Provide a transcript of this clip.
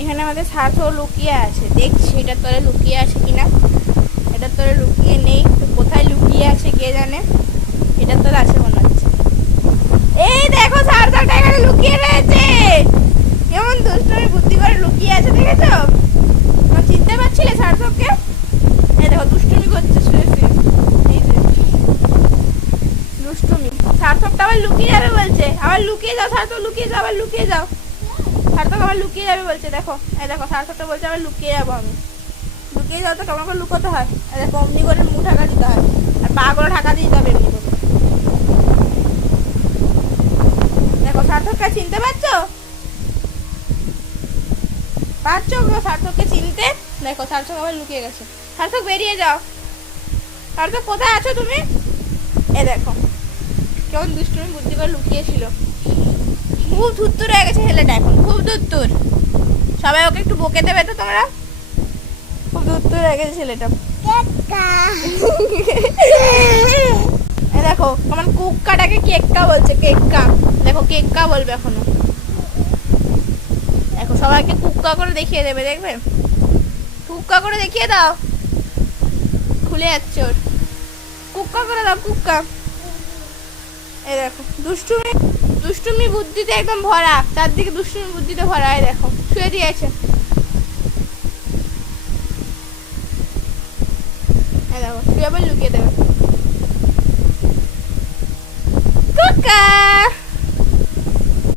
এখানে আমাদের সার্থক লুকিয়ে আছে, দেখছি এটার তলে লুকিয়ে আছে কিনা। এটার তলে লুকিয়ে নেই তো, কোথায় লুকিয়ে আছে কে জানে। এটার তলে আছে মনে হচ্ছে। এই দেখো সার্থকটা এখানে লুকিয়ে রয়েছে, কেমন দুষ্টুমি বুদ্ধি করে লুকিয়ে আছে, দেখেছো? তোমরা চিনতে পারছিলে সার্থককে? এই দেখো দুষ্টুমি করছে শুয়ে শুয়ে, এই যে দুষ্টুমি। সার্থকটা আবার লুকিয়ে যাবে বলছে, আবার লুকিয়ে যাও সার্থক, লুকিয়ে যাও, আবার লুকিয়ে যাও। সার্থক আবার লুকিয়ে যাবে বলছে, দেখো এই দেখো সার্থকটা বলছে আবার লুকিয়ে যাবো আমি। লুকিয়ে যাও তো কেমন করে লুকোতে হয়, দেখো অমনি করে মুখ ঢাকা দিতে হয়, আর পা করে ঢাকা দিতে হবে এমনি করে। দেখো সার্থককে চিনতে পারছো? পারছো সার্থককে চিনতে? দেখো সার্থক আবার লুকিয়ে গেছে। সার্থক বেরিয়ে যাও। সার্থক কোথায় আছো তুমি? এ দেখো কেমন দুষ্টুমি বুদ্ধি করে লুকিয়েছিল। খুব ধুত্তুর হয়ে গেছে ছেলেটা এখন, খুব ধুত্তুর। সবাই ওকে একটু বকে দেবে তো তোমরা, খুব ধুত্তুর হয়ে গেছে ছেলেটা। দেখো আমার কুক্কাটাকে কেক্কা বলছে, কেক্কা। দেখো কেক্কা বলবে এখনো। দেখো সবাইকে কুক্কা করে দেখিয়ে দেবে, দেখবে কুক্কা করে দেখিয়ে দাও। খুলে যাচ্ছে ওর, কুক্কা করে দাও কুক্কা। এই দেখো দুষ্টুমি, দুষ্টুমি বুদ্ধিতে একদম ভরা, চারদিকে দুষ্টুমি বুদ্ধিতে ভরা। এই দেখো শুয়ে দিয়েছে, এই দেখো শুয়ে আবার লুকিয়ে দেবে।